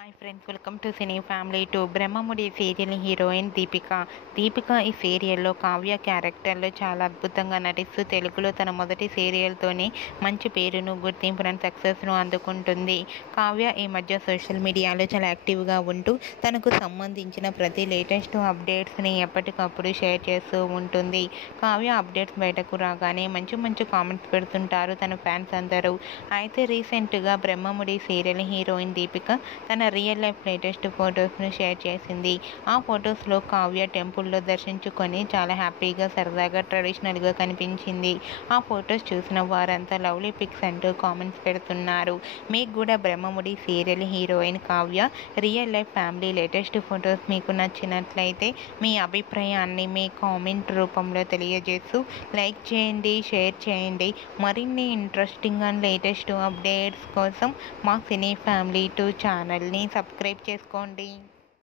Hi friends, welcome to cine family two. Brahmamudi serial heroine Deepika ఈ సీరియల్లో కావ్య క్యారెక్టర్లో చాలా అద్భుతంగా నటిస్తూ తెలుగులో తన మొదటి సీరియల్తోనే మంచి పేరును, గుర్తింపును, సక్సెస్ను అందుకుంటుంది. కావ్య ఈ మధ్య సోషల్ మీడియాలో చాలా యాక్టివ్గా ఉంటూ తనకు సంబంధించిన ప్రతి లేటెస్ట్ అప్డేట్స్ని ఎప్పటికప్పుడు షేర్ చేస్తూ ఉంటుంది. కావ్య అప్డేట్స్ బయటకు రాగానే మంచి కామెంట్స్ పెడుతుంటారు తన ఫ్యాన్స్ అందరూ. అయితే రీసెంట్గా బ్రహ్మముడి సీరియల్ హీరోయిన్ దీపిక తన రియల్ లైఫ్ లేటెస్ట్ ఫొటోస్ను షేర్ చేసింది. ఆ ఫొటోస్లో కావ్య టెంపుల్లో దర్శించుకొని చాలా హ్యాపీగా, సరదాగా, ట్రెడిషనల్గా కనిపించింది. ఆ ఫొటోస్ చూసిన వారంతా లవ్లీ పిక్స్ అంటూ కామెంట్స్ పెడుతున్నారు. మీకు కూడా Brahmamudi serial heroine Kavya real life family latest photos మీకు నచ్చినట్లయితే మీ అభిప్రాయాన్ని మీ కామెంట్ రూపంలో తెలియజేస్తూ లైక్ చేయండి, షేర్ చేయండి. మరిన్ని ఇంట్రెస్టింగ్ అండ్ లేటెస్ట్ అప్డేట్స్ కోసం మా సినీ ఫ్యామిలీ 2 ఛానల్ని సబ్స్క్రైబ్ చేసుకోండి.